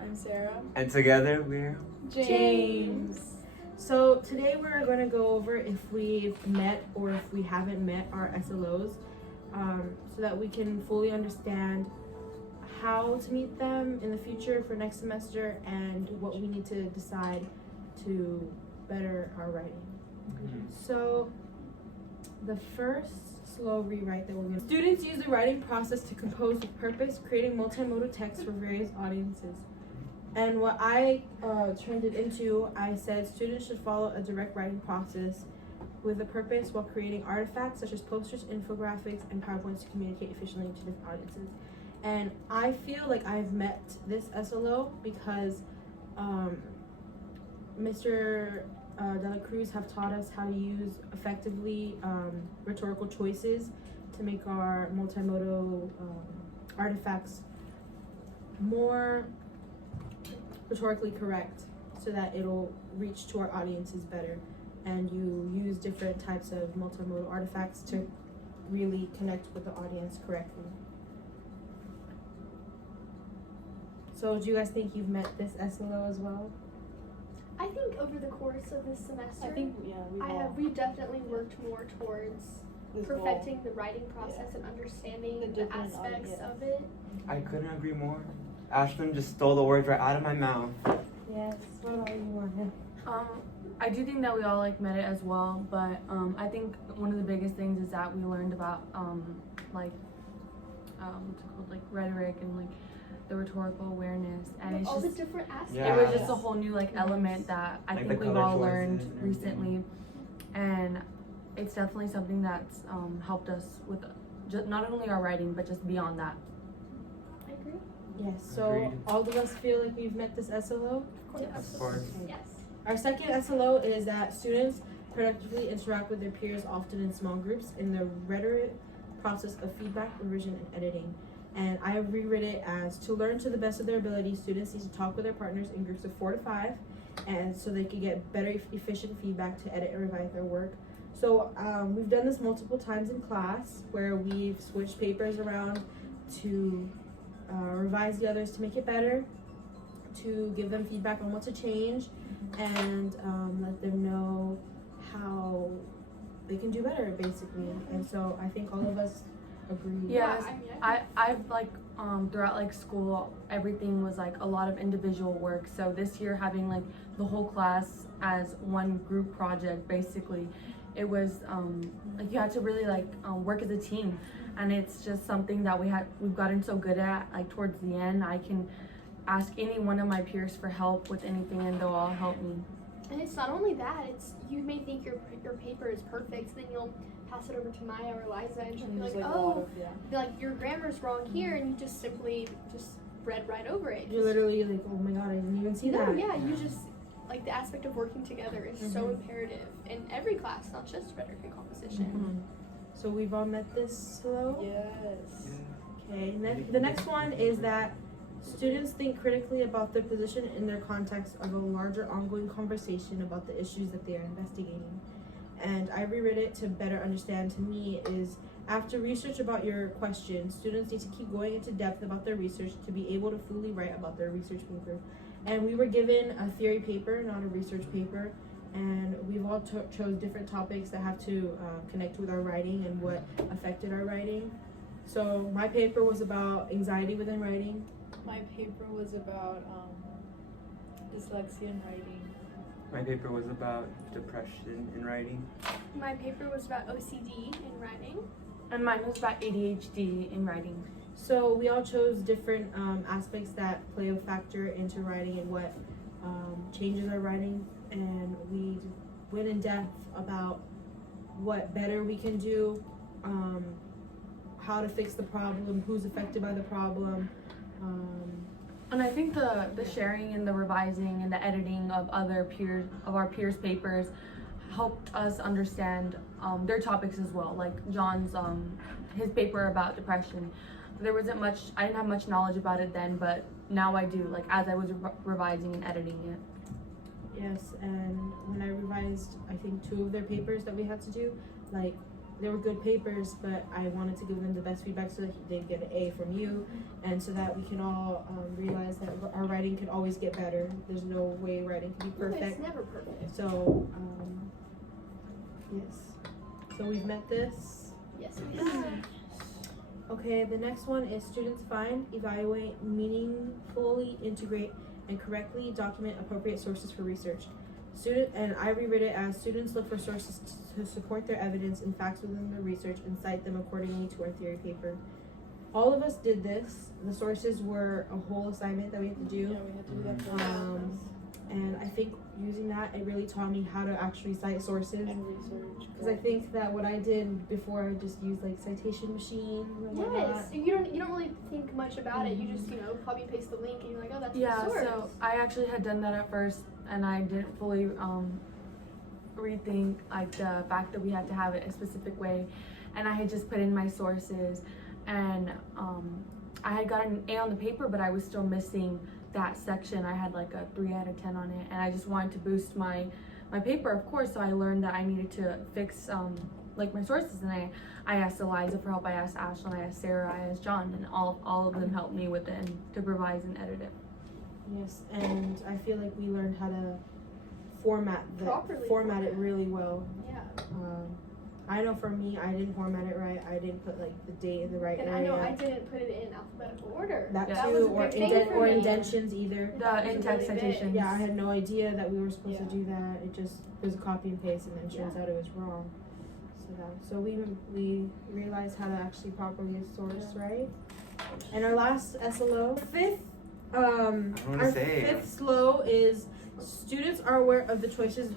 I'm Sarah. And together we're J.A.M.E.S. So today we're going to go over if we've met or if we haven't met our SLOs, so that we can fully understand how to meet them in the future for next semester and what we need to decide to better our writing. So the first slow rewrite that we're going to students use the writing process to compose with purpose, creating multimodal text for various audiences. And what I turned it into, I said students should follow a direct writing process with a purpose while creating artifacts such as posters, infographics, and PowerPoints to communicate efficiently to different audiences. And I feel like I've met this SLO because Mr. Dela Cruz have taught us how to use effectively rhetorical choices to make our multimodal artifacts more rhetorically correct so that it'll reach to our audiences better. And you use different types of multimodal artifacts to really connect with the audience correctly. So do you guys think you've met this SLO as well? I think over the course of this semester, we've definitely worked more towards perfecting the writing process and understanding the aspects of it. I couldn't agree more. Ashlyn just stole the words right out of my mouth. Yes. What about you, Morgan? I do think that we all met it as well, but I think one of the biggest things is that we learned about what's it called, rhetoric and the rhetorical awareness, and it's all just the different aspects. it was just a whole new element that I think we've all learned recently, and it's definitely something that's helped us with just not only our writing but just beyond that. I agree. Yes. So Agreed. all of us feel like we've met this SLO? Yes. Of course. Yes. Our second SLO is that students productively interact with their peers often in small groups in the rhetoric process of feedback, revision, and editing. And I have rewritten it as to learn to the best of their ability, students need to talk with their partners in groups of 4 to 5, and so they can get better efficient feedback to edit and revise their work. So we've done this multiple times in class where we've switched papers around to revise the others to make it better, to give them feedback on what to change, and let them know how they can do better, basically. And so I think all of us agree. Yes, I've throughout school, everything was a lot of individual work. So this year having the whole class as one group project, basically, it was you had to really work as a team, and it's just something that we've gotten so good at. Towards the end, I can ask any one of my peers for help with anything, and they'll all help me. And it's not only that, it's you may think your paper is perfect, then you'll pass it over to Maya or Liza, and she'll be like, your grammar's wrong here, and you just simply read right over it. You're literally oh my god, I didn't even see that. Yeah, you just the aspect of working together is so imperative in every class, not just rhetoric and composition. So we've all met this slow? Yes. Okay, the next one is that students think critically about their position in their context of a larger ongoing conversation about the issues that they are investigating. And I rewrote it to better understand. To me is, after research about your question, students need to keep going into depth about their research to be able to fully write about their research paper. And we were given a theory paper, not a research paper, and we've all chose different topics that have to connect with our writing and what affected our writing. So my paper was about anxiety within writing. My paper was about dyslexia in writing. My paper was about depression in writing. My paper was about OCD in writing. And mine was about ADHD in writing. So we all chose different aspects that play a factor into writing and what changes our writing, and we went in depth about what better we can do, how to fix the problem, who's affected by the problem. And I think the sharing and the revising and the editing of our peers' papers helped us understand their topics as well. Like John's his paper about depression. There wasn't much. I didn't have much knowledge about it then, but now I do. As I was revising and editing it. Yes, and when I revised, I think 2 of their papers that we had to do, they were good papers, but I wanted to give them the best feedback so that they'd get an A from you, and so that we can all realize that our writing could always get better. There's no way writing can be No, perfect. it's never perfect. So, yes. So we've met this. Yes, we have. Okay, the next one is students find, evaluate, meaningfully integrate, and correctly document appropriate sources for research. And I reread it as students look for sources to support their evidence and facts within their research and cite them accordingly to our theory paper. All of us did this. The sources were a whole assignment that we had to do. Yeah, we had to do that for And I think using that, it really taught me how to actually cite sources. and research. Because I think that what I did before, I just used like citation machine and whatnot. Yes, you don't really think much about it. You just copy and paste the link and you're like, oh, that's Yeah, the source. so I actually had done that at first, and I didn't fully rethink like the fact that we had to have it a specific way, and I had just put in my sources, and I had gotten an A on the paper, but I was still missing that section. I had like a 3 out of 10 on it, and I just wanted to boost my paper, of course. So I learned that I needed to fix like my sources, and I asked Eliza for help, I asked Ashlyn, I asked Sarah, I asked John, and all of them helped me with it and to revise and edit it. Yes, and I feel like we learned how to format it really well. Yeah. I know for me, I didn't format it right. I didn't put like the date in the right And area. I know I didn't put it in alphabetical order. That That too, was a or big thing for me. indentions either. The in-text really big. citations. Yeah, I had no idea that we were supposed to Yeah. do that. It just was a copy and paste, and then turns out it was wrong. So we realized how to actually properly source, right? And our last SLO, our fifth SLO is students are aware of the choices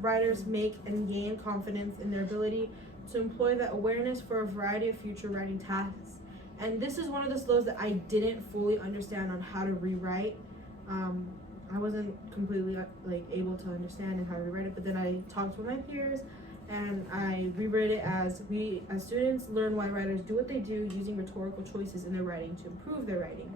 writers make and gain confidence in their ability to employ that awareness for a variety of future writing tasks. And this is one of the SLOs that I didn't fully understand on how to rewrite. I wasn't completely like able to understand and how to rewrite it, but then I talked with my peers and I rewrote it as we as students learn why writers do what they do using rhetorical choices in their writing to improve their writing.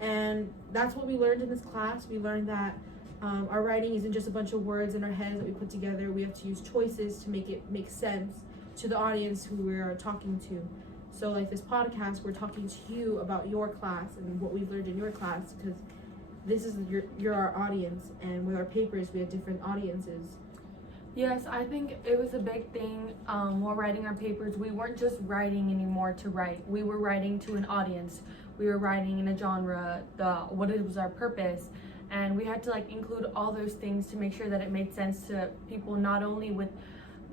And that's what we learned in this class. We learned that our writing isn't just a bunch of words in our heads that we put together. We have to use choices to make it make sense to the audience who we are talking to. So like this podcast, we're talking to you about your class and what we've learned in your class, because this is you're our audience, and with our papers we have different audiences. Yes, I think it was a big thing while writing our papers. We weren't just writing anymore to write. We were writing to an audience. We were writing in a genre, what it was our purpose, and we had to like include all those things to make sure that it made sense to people, not only with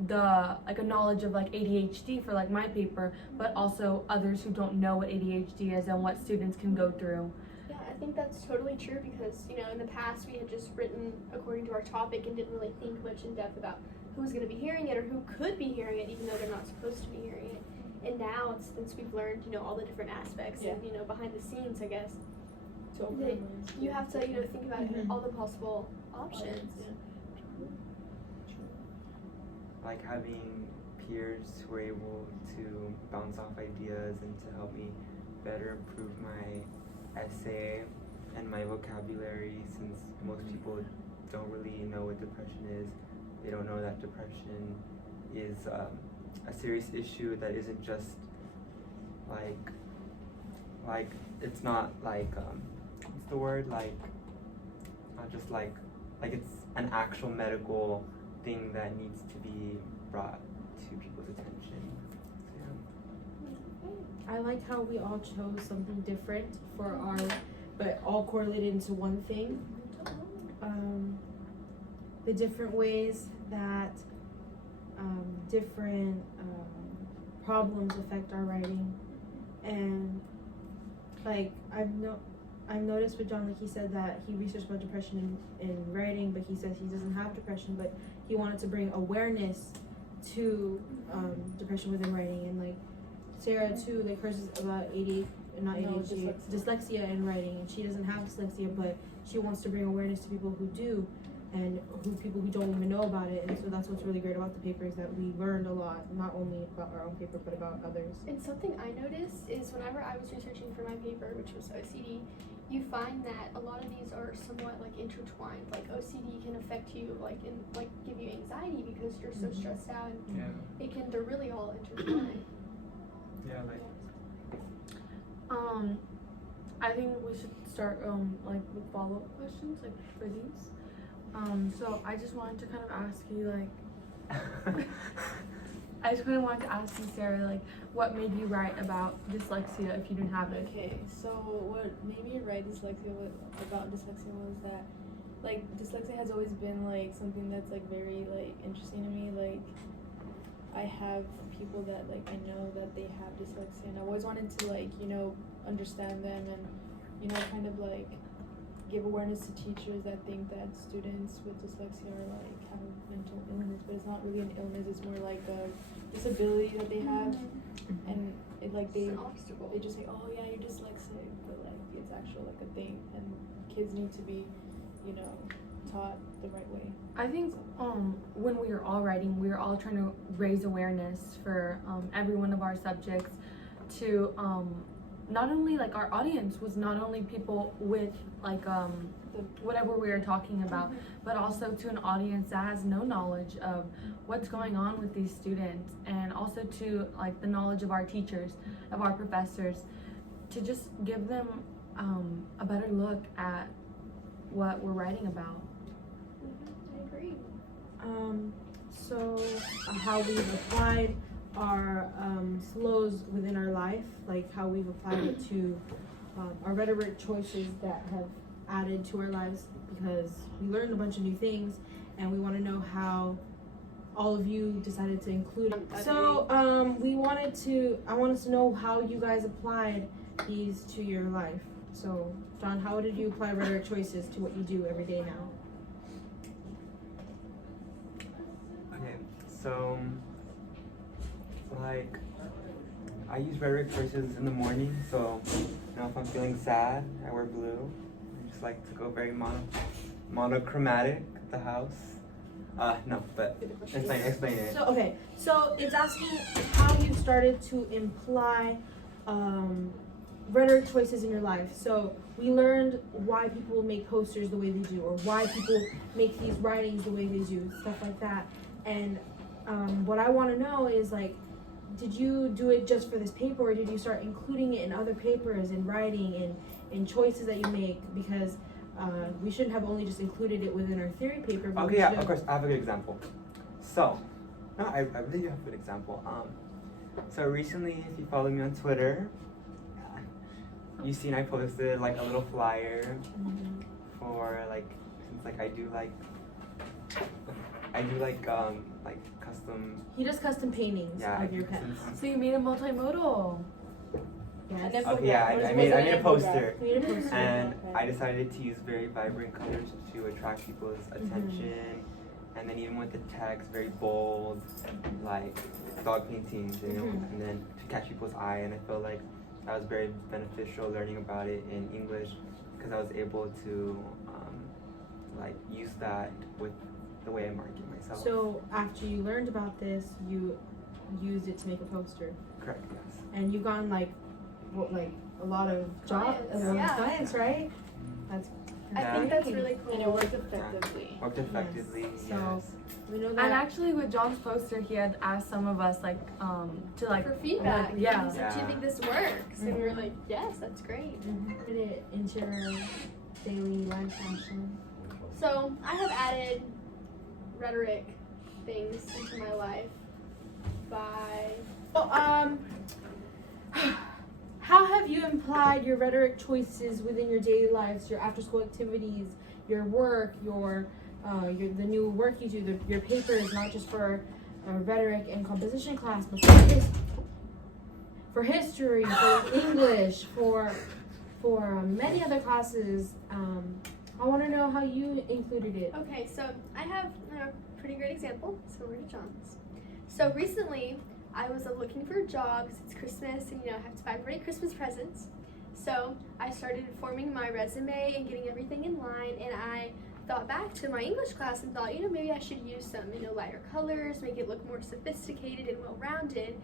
the like a knowledge of like ADHD for like my paper, but also others who don't know what ADHD is and what students can go through. Yeah, I think that's totally true because, in the past we had just written according to our topic and didn't really think much in depth about who was going to be hearing it or who could be hearing it, even though they're not supposed to be hearing it. And now, since we've learned, all the different aspects and, behind the scenes, I guess, you have to, think about all the possible options. Like having peers who are able to bounce off ideas and to help me better improve my essay and my vocabulary, since most people don't really know what depression is. They don't know that depression is a serious issue that isn't just like it's not like what's the word, like not just like it's an actual medical thing that needs to be brought to people's attention. So, yeah. I like how we all chose something different for our, but all correlated into one thing. The different ways that different problems affect our writing, and like I've noticed with John, like he said that he researched about depression in writing, but he says he doesn't have depression, but he wanted to bring awareness to depression within writing. And like Sarah too, like hers is about dyslexia in writing, and she doesn't have dyslexia, but she wants to bring awareness to people who do. and people who don't even know about it. And so that's what's really great about the paper is that we learned a lot, not only about our own paper but about others. And something I noticed is whenever I was researching for my paper, which was OCD, you find that a lot of these are somewhat like intertwined. Like OCD can affect you, give you anxiety because you're so stressed out, and they're really all intertwined. Yeah, like. I think we should start with follow-up questions for these. So I just wanted to kind of ask you Sarah, what made you write about dyslexia if you didn't have it? Okay, so what made me write about dyslexia was that dyslexia has always been something that's very interesting to me. I have people that I know that they have dyslexia, and I always wanted to understand them and kind of give awareness to teachers that think that students with dyslexia are have a mental illness, but it's not really an illness. It's more like a disability that they have, and it It's an obstacle. they just say, oh yeah, you're dyslexic, but it's actually a thing, and kids need to be taught the right way. I think when we were all writing, we were all trying to raise awareness for every one of our subjects to not only our audience was not only people with whatever we were talking about, but also to an audience that has no knowledge of what's going on with these students, and also to the knowledge of our teachers, of our professors, to just give them a better look at what we're writing about. I agree. So how we've applied our slows within our life, how we've applied it to our rhetoric choices that have added to our lives, because we learned a bunch of new things and we want to know how all of you decided to include it. So I want us to know how you guys applied these to your life. So John, how did you apply rhetoric choices to what you do every day now? Okay, so I use rhetoric choices in the morning. So if I'm feeling sad, I wear blue. I just like to go very monochromatic at the house. No, but explain it. So it's asking how you started to imply rhetoric choices in your life. So we learned why people make posters the way they do, or why people make these writings the way they do, stuff like that. And what I want to know is did you do it just for this paper, or did you start including it in other papers, in writing, in choices that you make? Because we shouldn't have only just included it within our theory paper. But Okay, yeah, of course, I have a good example. So, no, I really do have a good example. So recently, if you follow me on Twitter, you've seen I posted a little flyer for since I do custom. He does custom paintings of your pets. So you made a multimodal. Yes. Okay, yeah, I made a poster. You made a poster. And I decided to use very vibrant colors to attract people's attention, and then even with the text, very bold, dog paintings, and then to catch people's eye. And I felt like that was very beneficial learning about it in English, because I was able to use that with the way I market myself. So after you learned about this, you used it to make a poster. Correct. Yes. And you've gotten a lot of clients, right? That's I think that's really cool. And it worked effectively. Worked effectively. Yes. So we know that. And actually, with John's poster, he had asked some of us to for feedback. Yeah. He said, "Do you think this works?" And we were like, "Yes, that's great." Put it into your daily life action. So I have added rhetoric things into my life by. How have you implied your rhetoric choices within your daily lives, your after-school activities, your work, the new work you do? Your paper is not just for rhetoric and composition class, but for history, for English, for many other classes. I want to know how you included it. Okay, so I have a pretty great example. So we're to John's. So recently, I was looking for a job because it's Christmas and I have to buy everybody Christmas presents. So I started forming my resume and getting everything in line, and I thought back to my English class and thought, maybe I should use some, lighter colors, make it look more sophisticated and well-rounded.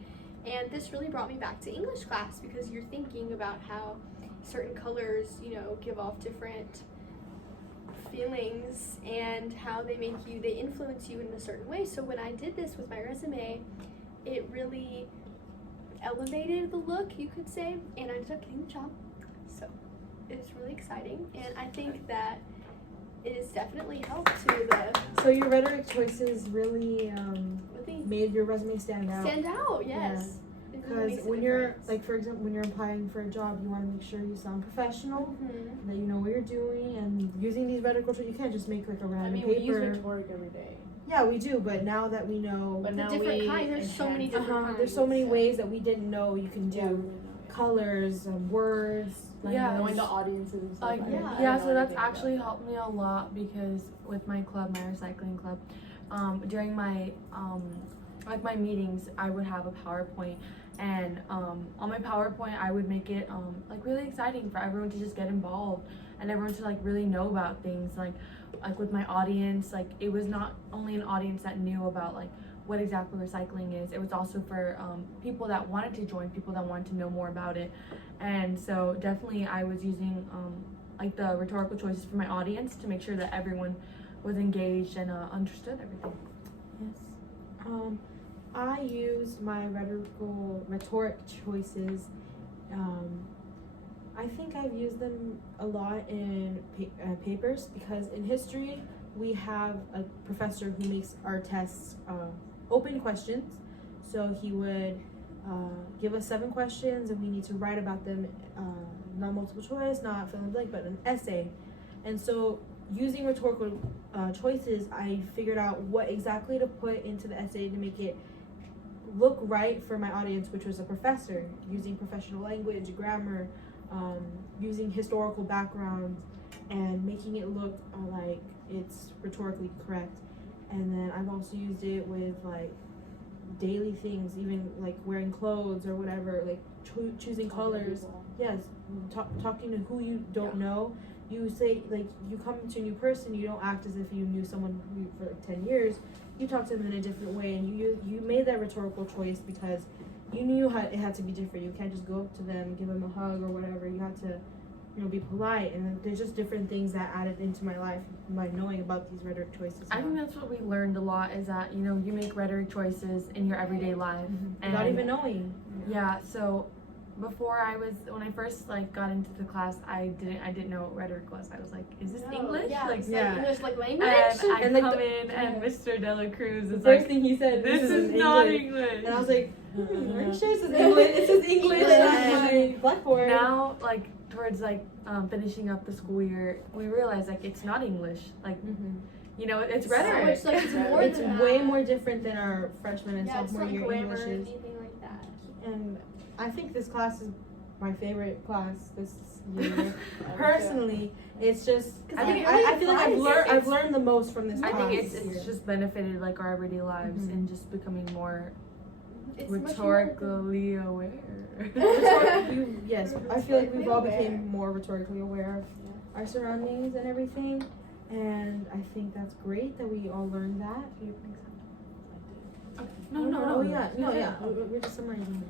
And this really brought me back to English class because you're thinking about how certain colors, give off different feelings and how they influence you in a certain way. So when I did this with my resume, it really elevated the look, you could say, and I ended up getting the job. So it was really exciting, and I think that it has definitely helped to So your rhetoric choices really made your resume stand out. Yes. Because when you're, like, for example, when you're applying for a job, you want to make sure you sound professional, that you know what you're doing, and using these rhetorical tools, you can't just make like a random paper. We use rhetoric every day. Yeah, we do, but now that we know the different kinds, there's so many different kinds. There's so many ways that we didn't know you can do colors, words. Knowing the audiences and stuff. So that's actually helped me a lot because with my club, my recycling club, during my my meetings, I would have a PowerPoint, and on my PowerPoint, I would make it really exciting for everyone to just get involved and everyone to really know about things. Like with my audience, it was not only an audience that knew about what exactly recycling is. It was also for people that wanted to join, people that wanted to know more about it. And so definitely I was using the rhetorical choices for my audience to make sure that everyone was engaged and understood everything. Yes. I use my rhetoric choices. I think I've used them a lot in papers because in history we have a professor who makes our tests open questions. So he would give us 7 questions and we need to write about them, not multiple choice, not fill in the blank, but an essay. And so using rhetorical choices, I figured out what exactly to put into the essay to make it look right for my audience, which was a professor, using professional language, grammar, using historical backgrounds, and making it look like it's rhetorically correct. And then I've also used it with daily things, even wearing clothes or whatever, choosing colors. Yes, talking to who you don't know. You say, you come to a new person, you don't act as if you knew someone for 10 years. You talk to them in a different way, and you made that rhetorical choice because you knew it had to be different. You can't just go up to them, give them a hug or whatever. You have to, be polite. And there's just different things that added into my life by knowing about these rhetoric choices. I think that's what we learned a lot is that, you make rhetoric choices in your everyday life. And without even knowing. Yeah, so before when I first got into the class, I didn't know what rhetoric was. I was like, is this English? Yeah, English language? And I come in and Mr. Dela Cruz is first thing he said, this is not English. And I was like, are you sure it says English? It says English on my blackboard. Now, towards finishing up the school year, we realize it's not English. It's rhetoric. So it's way more different than our freshman and sophomore year grammar Englishes. or anything like that. And I think this class is my favorite class this year. Personally, it's just I feel like I've learned the most from this class. I think it's just benefited our everyday lives and just becoming more rhetorically aware. Yes, I feel like we've all become more rhetorically aware of our surroundings and everything, and I think that's great that we all learned that. Do you think so? No. We're just summarizing.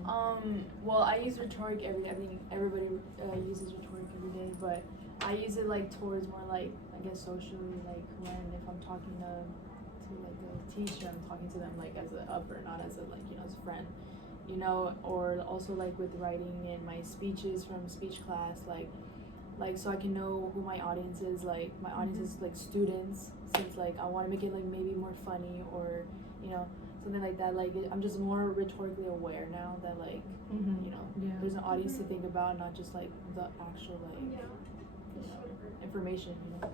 Well, I use rhetoric every day. I think everybody uses rhetoric every day, but I use it towards more I guess socially, when if I'm talking to a teacher, I'm talking to them as an upper, not as a as a friend, or also with writing in my speeches from speech class, so I can know who my audience is. My audience is students, since I want to make it maybe more funny or something like that. I'm just more rhetorically aware now that there's an audience to think about, not just the actual information. It's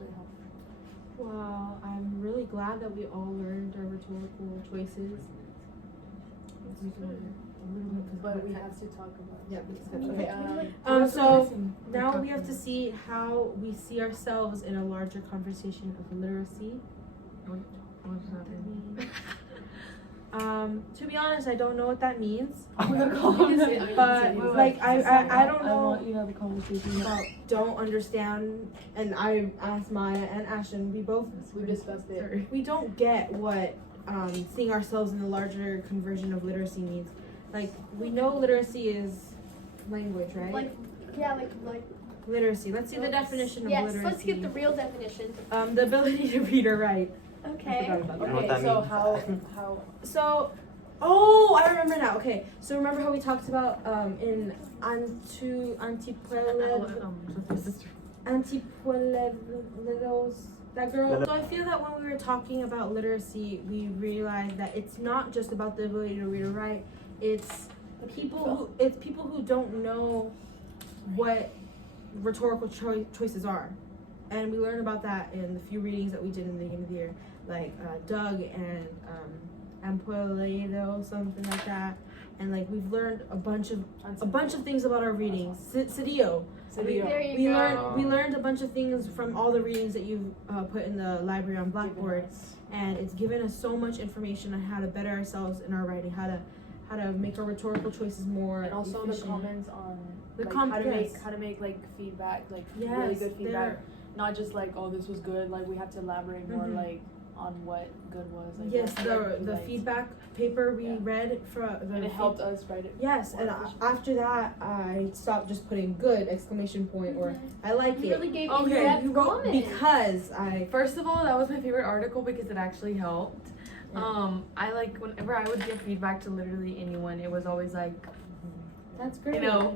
really helpful. Wow, I'm really glad that we all learned our rhetorical choices. But we have to talk about okay. So now we have to see how we see ourselves in a larger conversation of literacy. What does that mean? To be honest, I don't know what that means. I'm gonna call him. But like I don't I know want you to have a conversation. about don't understand, and I asked Maya and Ashton. We discussed it. sorry, we don't get what seeing ourselves in the larger conversion of literacy means. Like we know literacy is language, right? Like Literacy. Let's see the definition of literacy. Yes, let's get the real definition. The ability to read or write. I Okay. forgot about You know that. what that so means? how So, oh, I remember now. Okay, so remember how we talked about in Antipueledos, that girl. So I feel that when we were talking about literacy, we realized that it's not just about the ability to read or write. It's people who don't know what rhetorical choices are, and we learned about that in the few readings that we did in the beginning of the year, like Doug and Ampueledo, something like that. And like we've learned a bunch of things about our readings. Cedillo. There you We go. learned a bunch of things from all the readings that you've put in the library on Blackboard, and it's given us so much information on how to better ourselves in our writing, how to make our rhetorical choices more and also efficient. the comments on The like, yes. how to make like feedback, like Yes, really good feedback, they're- not just like, oh, this was good. Like we have to elaborate more Mhm. like on what good was. Like Yes, what the liked. feedback paper we Yeah. read for the And it helped us write it. Yes, more and efficient. after that, I stopped just putting good exclamation point or I like You it. really gave Okay, in-depth You wrote comments. because I First of all, that was my favorite article because it actually helped. Yeah. I like whenever I would give feedback to literally anyone, it was always like, that's great. You know.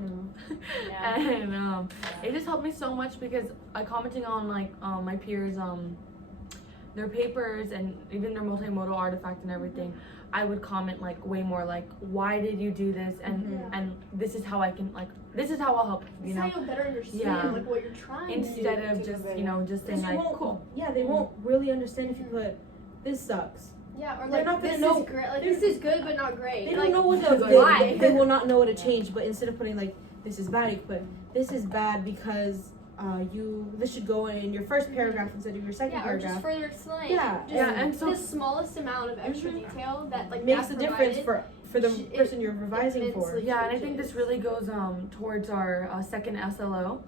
Yeah. and it just helped me so much because I commenting on like my peers their papers and even their multimodal artifact and everything. I would comment like way more like, why did you do this, and this is how I can like, this is how I'll help you, This is know, how you'll better understand Yeah. like what you're trying to instead do. of just just saying Because you like, won't, cool. yeah, they won't really understand if you put this sucks. Yeah, or They're like not gonna this know- is great. Like this is good but not great. They like, don't know what to why? they will not know what to change. But instead of putting like this is bad, you put this is bad because this should go in your first paragraph instead of your second Yeah, or just paragraph. further explain. Yeah, just yeah, and so the smallest amount of extra detail that like Makes that a difference provided, for the it person you're revising for. immensely Yeah, and I think changes. this really goes towards our second SLO,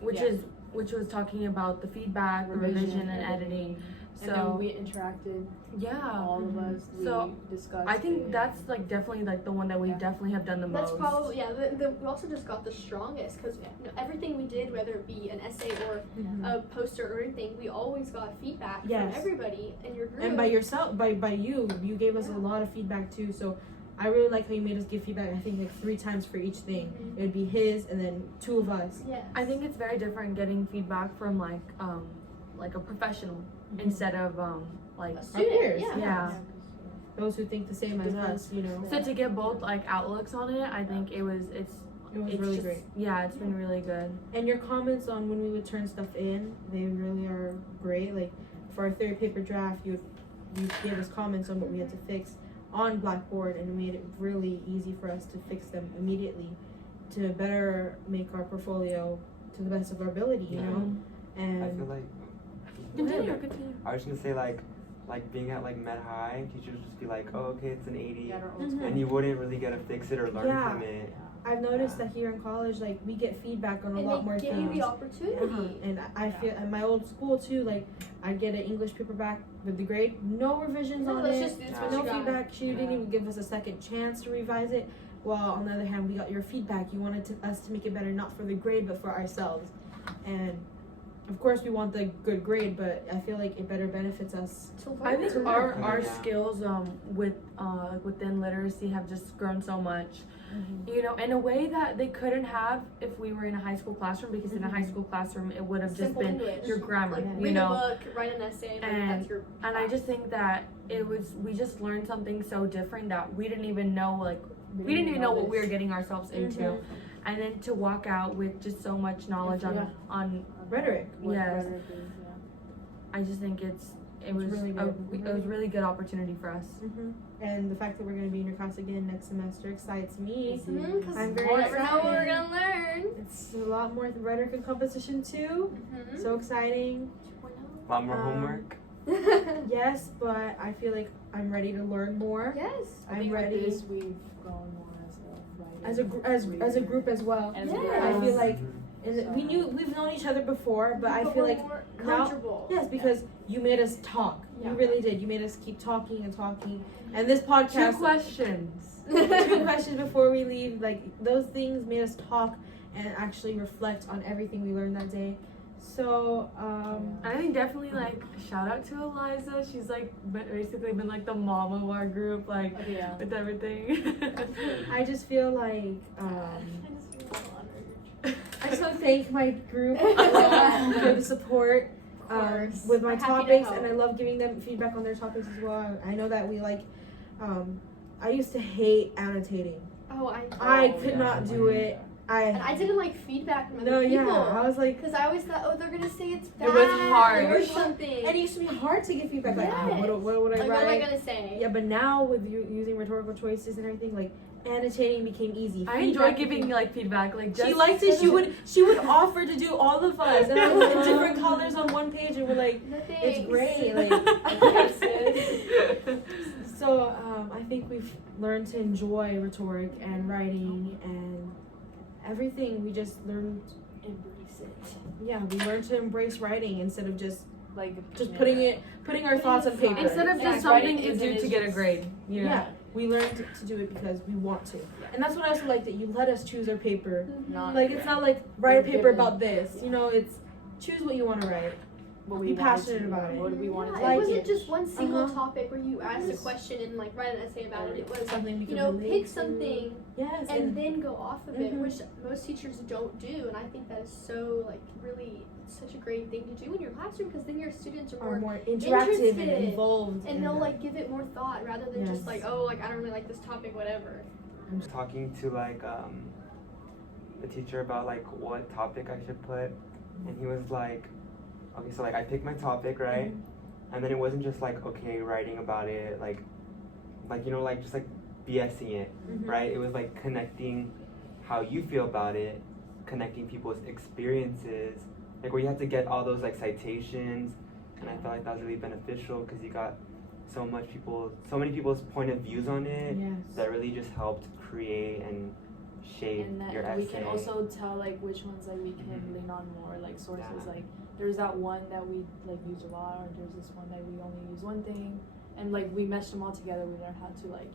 which Yeah. which was talking about the feedback, the revision, and editing. And then So we interacted, yeah, all of us. We So, discussed. I think it. that's like definitely like the one that we Yeah. definitely have done the That's most. probably we also just got the strongest because everything we did, whether it be an essay or a poster or anything, we always got feedback Yes. from everybody in your group. And by yourself, by you gave us a lot of feedback too. So I really like how you made us give feedback. I think like 3 times for each thing. It would be his and then 2 of us. Yes. I think it's very different getting feedback from like a professional instead of like a student. peers, Yeah. yeah. Those who think the same as us, you know. So to get both like outlooks on it, I think it was It was it's really just, great. Yeah, it's been really good. And your comments on when we would turn stuff in, they really are great. Like for our third paper draft, you gave us comments on what we had to fix on Blackboard, and it made it really easy for us to fix them immediately to better make our portfolio to the best of our ability, you know. I And feel like Continue. I was gonna say like being at like Med High, teachers would just be like, oh okay, it's an 80, Mhm. and you wouldn't really get to fix it or learn Yeah. from it. I've noticed that here in college, like we get feedback on a And lot they more give you things. the opportunity. And I feel at my old school too, like I'd get an English paper back with the grade, no revisions No, on it's it, just it's what no you got. feedback. She didn't even give us a second chance to revise it. While on the other hand, we got your feedback. You wanted us to make it better, not for the grade, but for ourselves. And of course, we want the good grade, but I feel like it better benefits us. To learn. I think To our learn. Yeah. skills within literacy have just grown so much. You know, in a way that they couldn't have if we were in a high school classroom, because in a high school classroom it would have just Simple been English. your grammar, Like you read know. a book, write an essay, like And- that's your And I just think that we just learned something so different that we didn't even know we didn't even know what we were getting ourselves into. Mhm. And then to walk out with just so much knowledge Yeah. on Rhetoric. What Yes. rhetoric is, yeah. I just think it was really a, good. it was a really good opportunity for us. And the fact that we're going to be in your class again next semester excites me. because I'm you very never know what we're excited. gonna learn. It's a lot more rhetoric and composition too. Mm-hmm. So exciting. A lot more Um, homework. Yes, but I feel like I'm ready to learn more. Yes. I I'm think ready. With this, we've grown more as a writer. As a group as well. And Yes. I feel like Mhm. and we've known each other before, but I feel we're like more now- comfortable. yes, because you made us talk. Yeah. You really did. You made us keep talking and talking. And this 2 podcast, questions. 2 questions before we leave, like those things made us talk and actually reflect on everything we learned that day. So, I think definitely like shout out to Eliza. She's like basically been like the mom of our group, like Yeah. with everything. I just feel like I just feel honored. I just want to thank my group for the support Of course. with my We're happy to topics, help. and I love giving them feedback on their topics as well. I know that we like. I used to hate annotating. Oh, I could not do it. And I didn't like feedback from other No, people. yeah, I was like, Because I always thought, oh, they're gonna say it's bad. It was hard. or something. and it used to be hard to get feedback. Like, Yes. what would I Like, write? what am I gonna say? Yeah, but now with you using rhetorical choices and everything, like annotating became easy. I enjoy Feedback giving became- like feedback. Like just She liked it. She would offer to do all of us, and I was in different colors on one page, and we're like, No it's thanks. great. Like, so I think we've learned to enjoy rhetoric and writing and everything. We just learned, Embrace it. yeah, we learned to embrace writing instead of just Like putting our thoughts on paper. Instead of Yeah, just something writing to isn't do to it get a just- grade. You know? Yeah, we learned to do it because we want to, and that's what I also like, that you let us choose our paper. Mhm. Not Like, it's not like write a We're paper given- about this. You know, it's choose what you want to write. what Be we wanted passionate to- about it. What we wanted Yeah, to like it wasn't it. just one single Uh-huh. topic where you asked a Yes. question and like write an essay about it. It was Something we you can know relate pick to. something Yes, and then go off of it, Mhm. which most teachers don't do, and I think that is so like really such a great thing to do in your classroom because then your students are are more more interactive and interested, involved. and in they'll that. like give it more thought rather than just Yes. like oh like I don't really like this topic whatever. Talking to like the teacher about like what topic I should put, and he was like, okay, so like I picked my topic, right? And then it wasn't just like okay writing about it like you know like just like BSing it, Mhm. right? It was like connecting how you feel about it, connecting people's experiences, like where you had to get all those like citations, and I felt like that was really beneficial because you got so many people's point of views on it Yes. that really just helped create and shape And your that essay. we can also tell like which ones like we can Mhm. lean on more, like sources. Yeah. Like there's that one that we like use a lot, or there's this one that we only use one thing, and like we meshed them all together. We learned how to like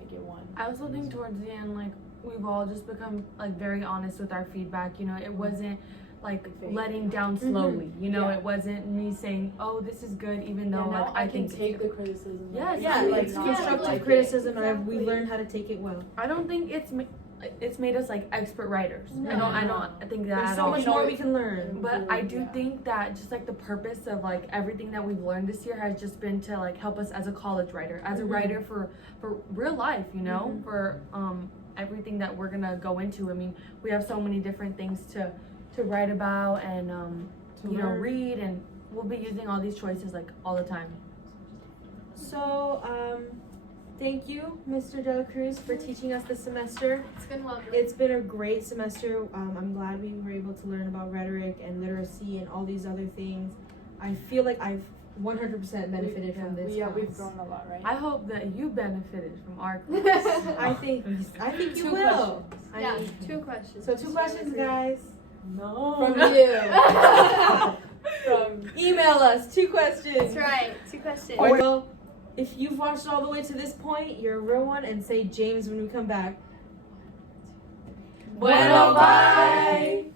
make it one. I also think towards the end, like we've all just become like very honest with our feedback. You know, it wasn't like Fake. letting down slowly. You know, Yeah. it wasn't me saying, "Oh, this is good," even though Yeah, now like I can think take it's the good. criticism. Yes, Yeah, it's like not constructive like it. criticism, and we Exactly. learned how to take it well. I don't think it's made us like expert writers. I don't think that There's at so all. much more we can learn. But I do Yeah. think that just like the purpose of like everything that we've learned this year has just been to like help us as a college writer, as a Mhm. writer for real life, you know, Mhm. for everything that we're gonna go into. I mean, we have so many different things to write about and To you know learn. read, and we'll be using all these choices like all the time. So, thank you, Mr. De La Cruz, for teaching us this semester. It's been lovely. It's been a great semester. I'm glad we were able to learn about rhetoric and literacy and all these other things. I feel like I've 100% benefited from this. Yeah, we've class. grown a lot, right? I hope that you benefited from our class. I think you 2 will. questions. I yeah, mean, 2 questions. so 2 questions, guys. No. From you. From Email us 2 questions. That's right. 2 questions. Well, if you've watched all the way to this point, you're a real one, and say James when we come back. Bueno Bye.